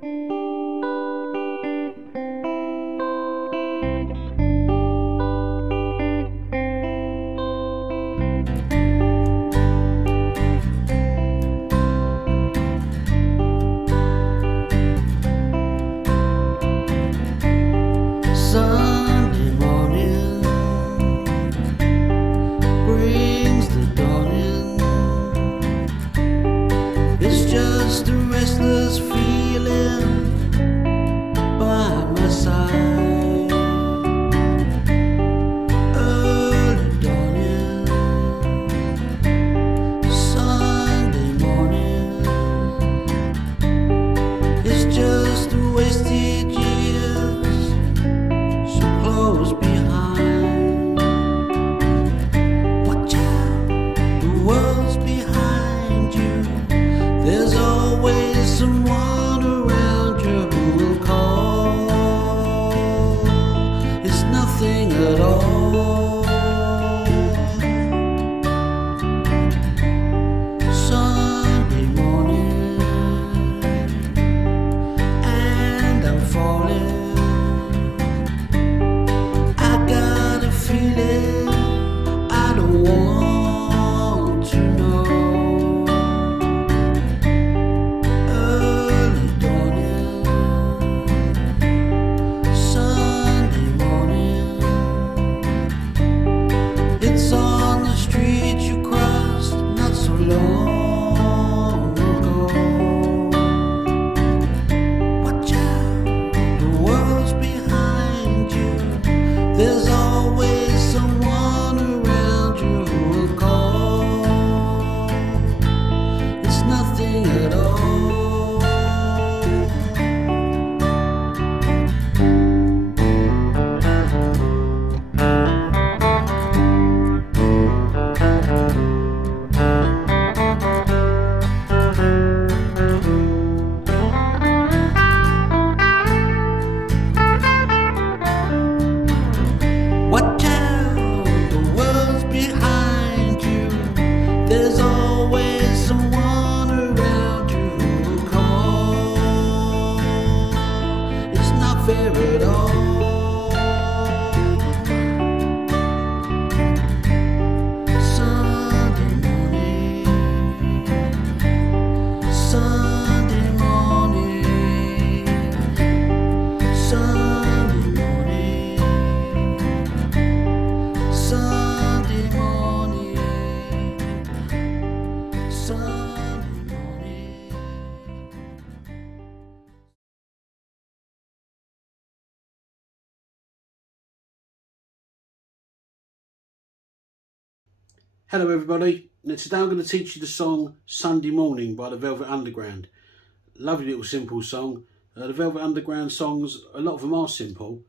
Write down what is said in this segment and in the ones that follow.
Sunday morning brings the dawning. It's just a restless feeling by my side. Early dawning, Sunday morning. It's just a wasted years so close behind. Watch out, the world's behind you. There's always someone around you who will call. It's nothing at all. Sunday morning, and I'm falling. I got a feeling I don't want to know. Early dawning, Sunday morning. It's on the street you crossed not so long ago. Watch out, the world's behind you. There's always someone around you who will call. It's nothing at all. Watch out, the world's behind you. There's always someone around you who will call. It's not fair at all. Sunday morning, Sunday morning, Sunday morning. Sunday morning, Sunday morning. Hello everybody, now today I'm going to teach you the song Sunday Morning by the Velvet Underground. Lovely little simple song. The Velvet Underground songs, a lot of them are simple.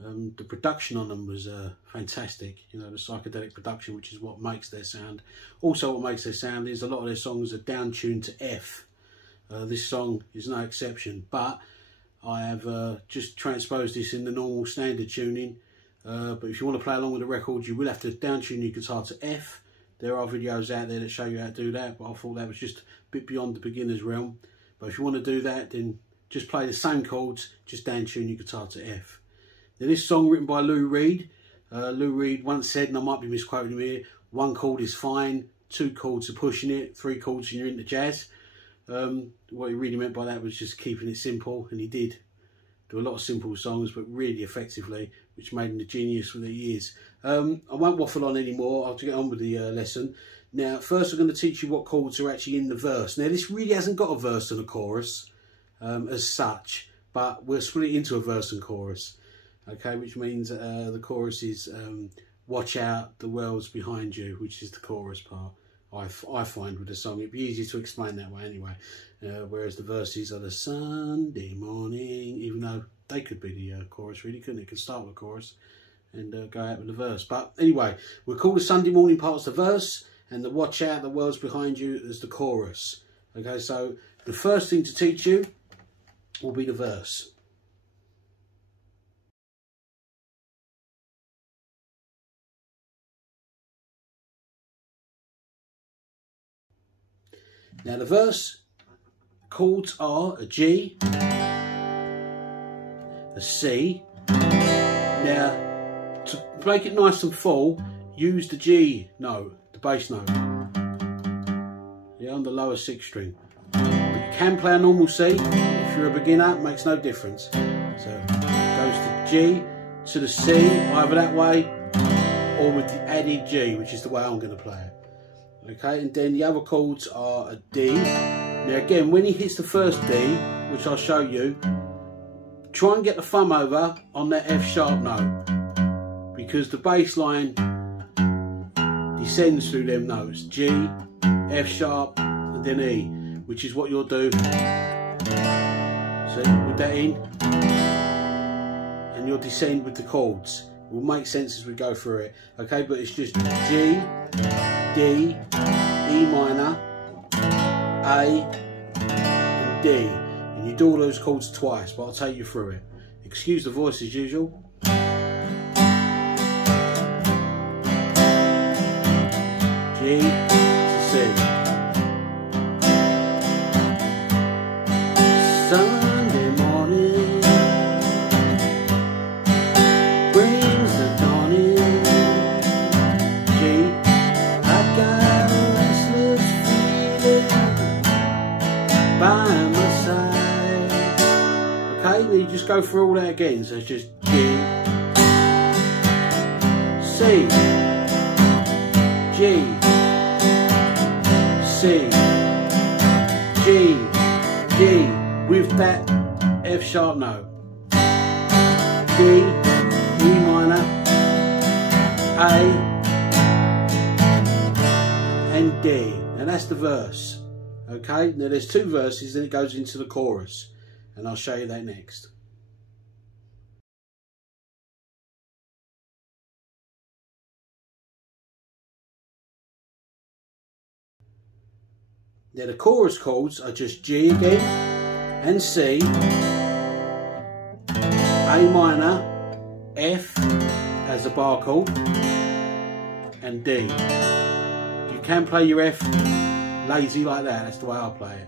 The production on them was fantastic, you know, the psychedelic production, which is what makes their sound. Also what makes their sound is a lot of their songs are down tuned to F. This song is no exception, but I have just transposed this in the normal standard tuning. But if you want to play along with the record, you will have to down tune your guitar to F. There are videos out there that show you how to do that, but I thought that was just a bit beyond the beginner's realm. But if you want to do that, then just play the same chords, just down tune your guitar to F. Now this song written by Lou Reed. Lou Reed once said, and I might be misquoting him here, 1 chord is fine, 2 chords are pushing it, 3 chords and you're into jazz. What he really meant by that was just keeping it simple, and he did do a lot of simple songs, but really effectively, which made him the genius that he is. I won't waffle on anymore. I'll get on with the lesson. Now, first I'm going to teach you what chords are actually in the verse. Now, this really hasn't got a verse and a chorus as such, but we'll split it into a verse and chorus, okay, which means the chorus is watch out, the world's behind you, which is the chorus part. I find with the song, it'd be easy to explain that way anyway, whereas the verses are the Sunday morning, even though they could be the chorus really, couldn't it? It could start with the chorus and go out with the verse. But anyway, we'll call the Sunday morning parts the verse and the watch out, the world's behind you as the chorus. Okay, so the first thing to teach you will be the verse. Now the verse chords are a G, a C. Now, to make it nice and full, use the G note, the bass note. Yeah, on the lower 6th string. But you can play a normal C. If you're a beginner, it makes no difference. So it goes to G, to the C, either that way, or with the added G, which is the way I'm going to play it. Okay, and then the other chords are a D. Now again, when he hits the first D, which I'll show you, try and get the thumb over on that F sharp note, because the bass line descends through them notes. G, F sharp, and then E, which is what you'll do. So with that in, and you'll descend with the chords. It will make sense as we go through it. Okay, but it's just G, D, E minor, A, and D. And you do all those chords twice, but I'll take you through it. Excuse the voice as usual. G to C. Sunday morning brings the dawning. G, I got a restless feeling by my side. Okay, then you just go through all that again. So it's just G, C, G, C, G, G, with that F sharp note. D, E minor, A, and D. And that's the verse. Okay, now there's 2 verses, then it goes into the chorus. And I'll show you that next. Now the chorus chords are just G again, and C, A minor, F as a bar chord, and D. You can play your F lazy like that, that's the way I play it.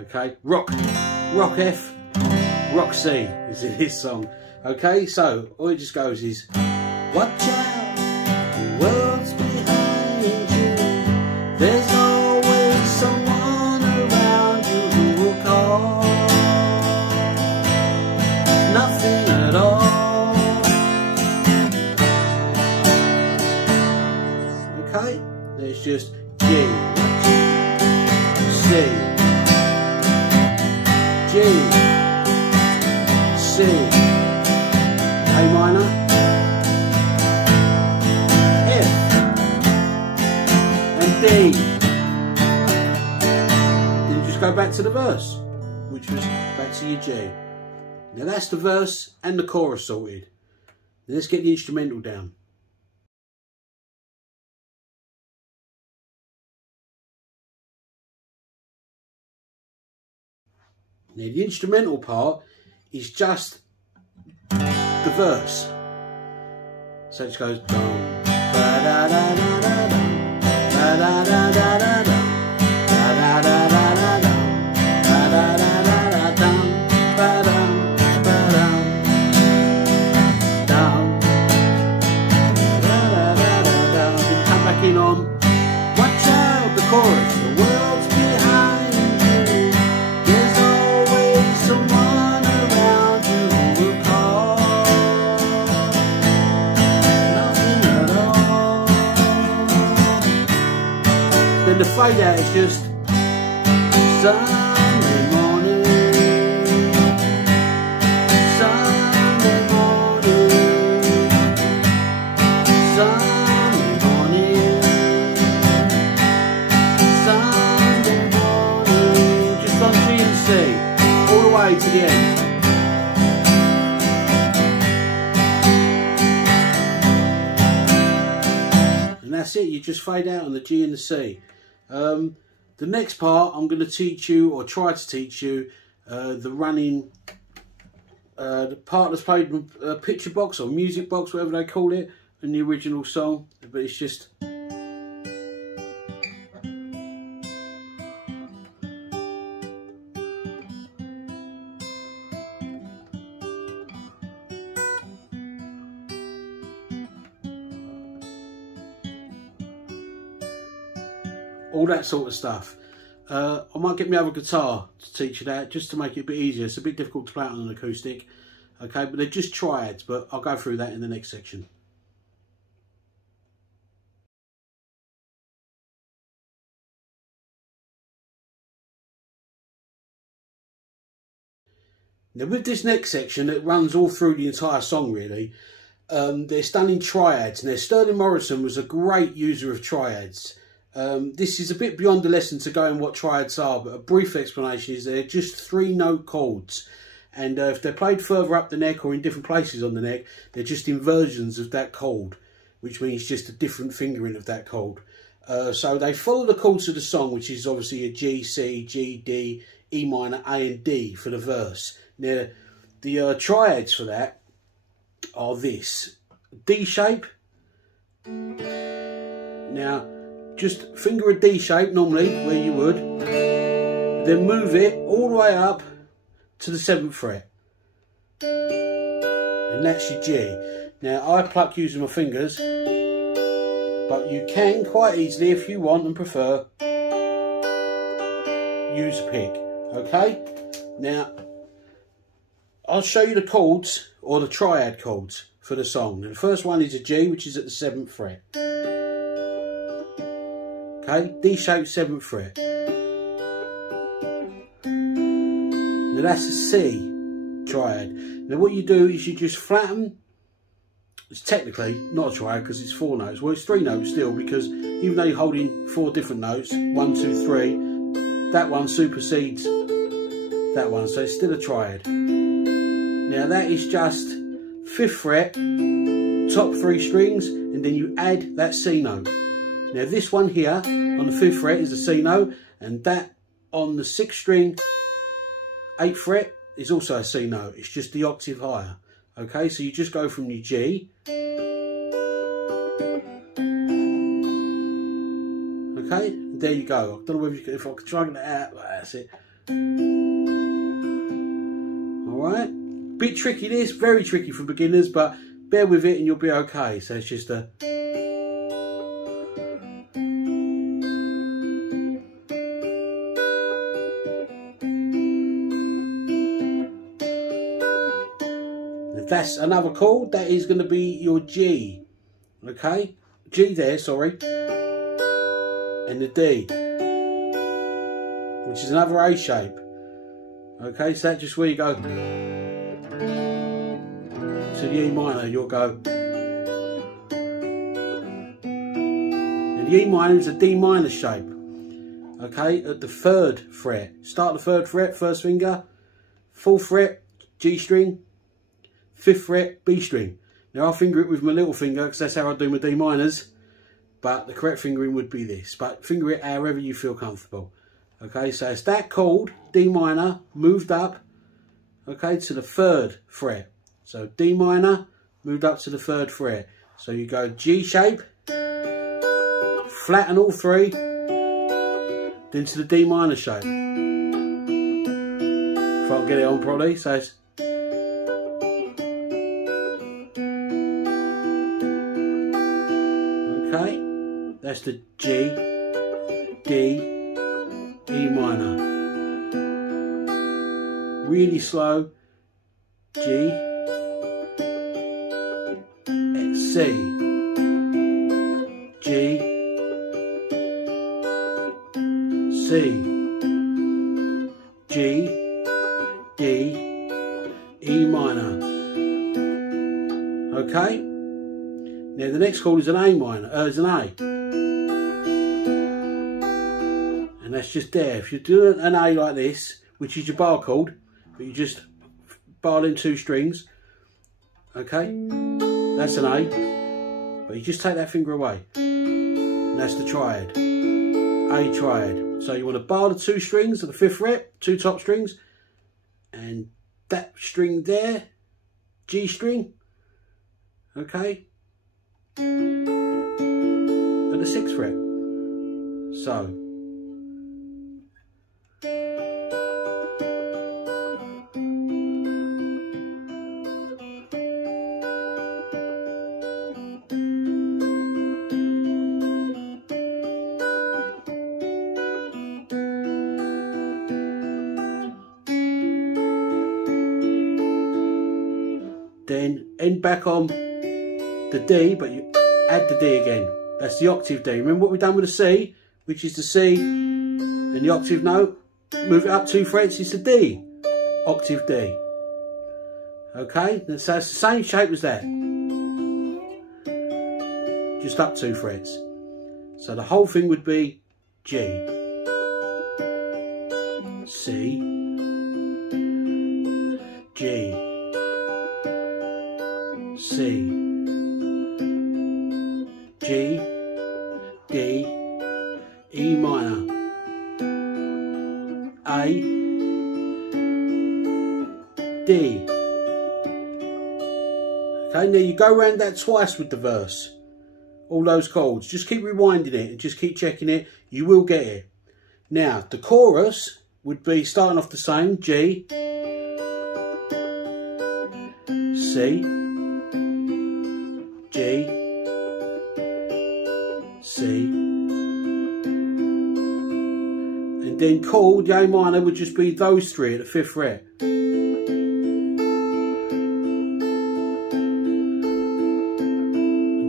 Okay, rock F, rock C is in this song. Okay, so all it just goes is, watch out, the world's behind you, there's always someone around you who will call, nothing at all. Okay, there's just G, C, G, C, A minor, F, and D. Then you just go back to the verse, which was back to your G. Now that's the verse and the chorus sorted. Now let's get the instrumental down. Now the instrumental part is just the verse. So it just goes dum, ba da da da da dum, ba da da da da dum, ba da da da da dum, ba da da da da dum, ba dum, ba dum, dum, da da da da dum. Then come back in on, watch out, the chorus. The world's behind you. There's always someone around you who will call. Nothing at all. Then the fade out is just Sunday morning, Sunday morning, Sunday morning, Sunday morning. Just on G and C, all the way to the end. And that's it, you just fade out on the G and the C. The next part, I'm going to teach you, or try to teach you, the running, the part that's played with a picture box or music box, whatever they call it, in the original song. But it's just... all that sort of stuff. I might get my other guitar to teach you that, just to make it a bit easier. It's a bit difficult to play it on an acoustic, okay, but they're just triads, but I'll go through that in the next section. Now with this next section, it runs all through the entire song really. They're done in triads. Now Sterling Morrison was a great user of triads. This is a bit beyond the lesson to go in what triads are, but a brief explanation is they're just 3-note chords, and if they're played further up the neck or in different places on the neck, they're just inversions of that chord, which means just a different fingering of that chord. So they follow the chords of the song, which is obviously a G, C, G, D, E minor, A and D for the verse. Now the triads for that are this: D shape. Now just finger a D shape normally where you would, then move it all the way up to the 7th fret, and that's your G. Now I pluck using my fingers, but you can quite easily, if you want and prefer, use a pick. Okay, now I'll show you the chords, or the triad chords for the song. Now, the first one is a G, which is at the 7th fret. Okay, D shape, 7th fret. Now that's a C triad. Now what you do is you just flatten. It's technically not a triad because it's 4 notes. Well, it's 3 notes still, because even though you're holding 4 different notes, 1, 2, 3, that one supersedes that one, so it's still a triad. Now that is just 5th fret, top 3 strings, and then you add that C note. Now this one here on the 5th fret is a C note, and that on the 6th string, 8th fret is also a C note. It's just the octave higher. Okay, so you just go from your G. Okay, there you go. I don't know if I can try and get that out. That's it. Alright. Bit tricky this, very tricky for beginners, but bear with it and you'll be okay. So it's just a... That's another chord. That is going to be your G. Okay? G there, sorry. And the D, which is another A shape. Okay, so that's just where you go to the E minor. You'll go. And the E minor is a D minor shape. Okay, at the 3rd fret. Start the 3rd fret, first finger. 4th fret, G string. 5th fret, B string. Now I'll finger it with my little finger because that's how I do my D minors, but the correct fingering would be this. But finger it however you feel comfortable. Okay, so it's that chord, D minor, moved up, okay, to the 3rd fret. So D minor, moved up to the 3rd fret. So you go G shape, flatten all 3, then to the D minor shape. If I can get it on properly, so it's... Okay, that's the G, D, E minor. Really slow. G, C, G, C, G, D, E minor. Okay. Now the next chord is an A minor, is an A. And that's just there. If you're doing an A like this, which is your bar chord, but you just bar in 2 strings, okay, that's an A, but you just take that finger away. And that's the triad, A triad. So you want to bar the 2 strings at the 5th fret, 2 top strings, and that string there, G string, okay, at the 6th fret. So end back on the D, but you add the D again. That's the octave D. Remember what we've done with the C, which is the C, then the octave note, move it up 2 frets, it's the D, octave D. Okay, so it's the same shape as that, just up 2 frets. So the whole thing would be G, C, G, C, G, D, E minor, A, D. Okay, now you go around that twice with the verse. All those chords. Just keep rewinding it and just keep checking it. You will get it. Now, the chorus would be starting off the same. G, C, G, C. And then chord, the A minor, would just be those 3 at the 5th fret. And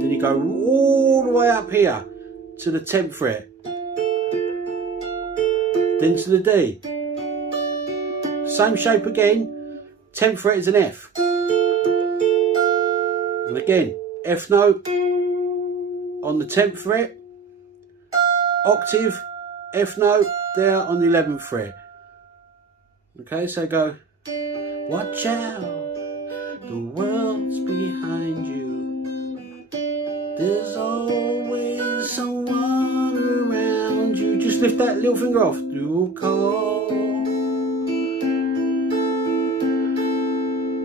then you go all the way up here to the 10th fret. Then to the D. Same shape again. 10th fret is an F. And again, F note on the 10th fret. Octave, F note there on the 11th fret. Okay, so go, watch out, the world's behind you. There's always someone around you. Just lift that little finger off. Do call.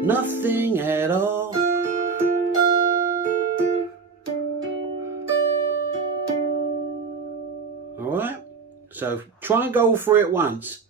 Nothing at all. Alright? So try and go all through it once.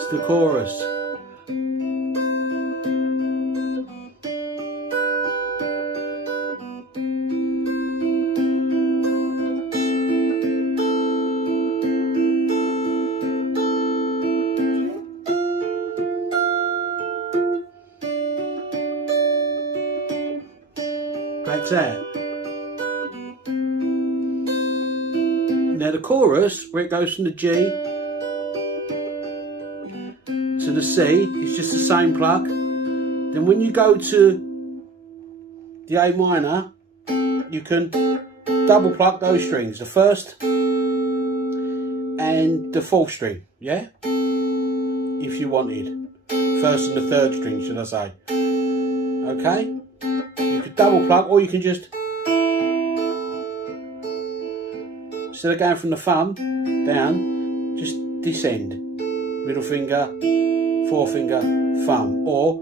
It's the chorus. Like that. Now the chorus, where it goes from the G to the C, it's just the same pluck. Then when you go to the A minor, you can double pluck those strings, the 1st and the 4th string, yeah? If you wanted. 1st and the 3rd string, should I say. Okay? You could double pluck, or you can just, instead of going from the thumb down, just descend. Middle finger, forefinger, thumb, or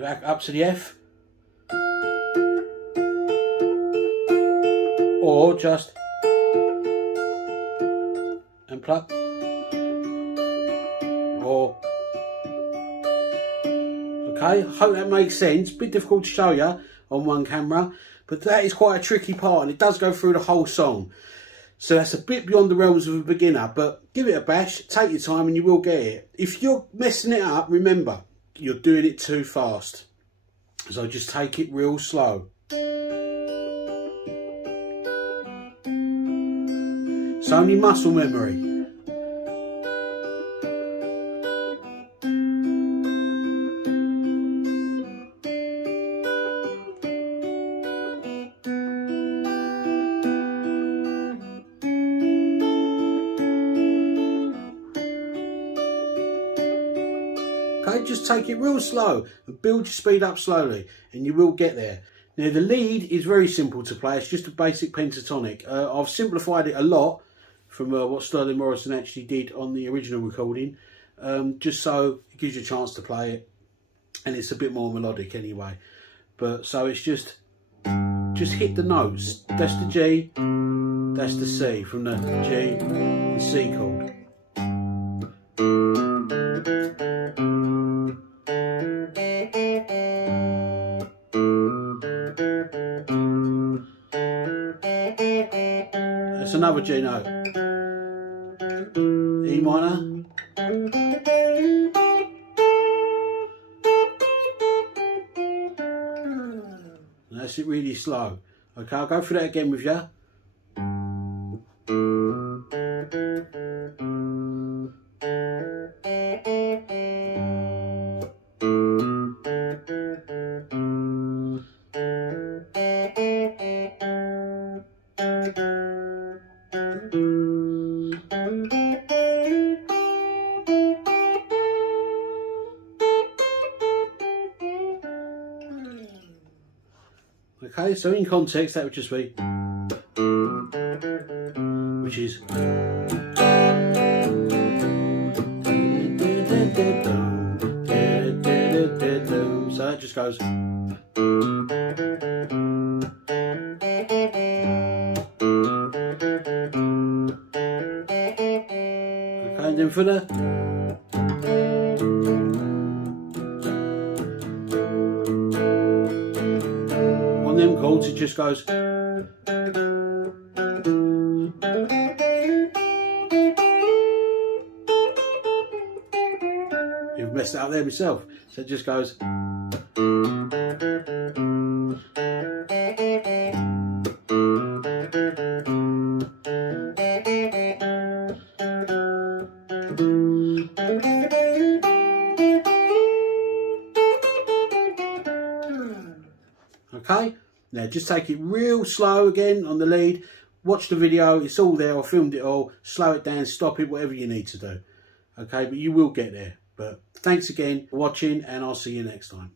back up to the F, or just and pluck, or okay. Hope that makes sense. Bit difficult to show you on one camera, but that is quite a tricky part, and it does go through the whole song. So that's a bit beyond the realms of a beginner, but give it a bash, take your time and you will get it. If you're messing it up, remember, you're doing it too fast. So just take it real slow. It's only muscle memory. Okay, just take it real slow and build your speed up slowly and you will get there. Now the lead is very simple to play, it's just a basic pentatonic. I've simplified it a lot from what Sterling Morrison actually did on the original recording, just so it gives you a chance to play it, and it's a bit more melodic anyway. But so it's just just hit the notes. That's the G, that's the C, from the G and C chord. That's another G note. E minor. That's it, really slow. Okay, I'll go through that again with you. Okay, so in context that would just be, which is, so that just goes. Okay, and then for the them chords, it just goes. You've messed it up there myself, so it just goes. Okay, now just take it real slow again on the lead. Watch the video, it's all there, I filmed it all. Slow it down, stop it, whatever you need to do. Okay, but you will get there. But thanks again for watching, and I'll see you next time.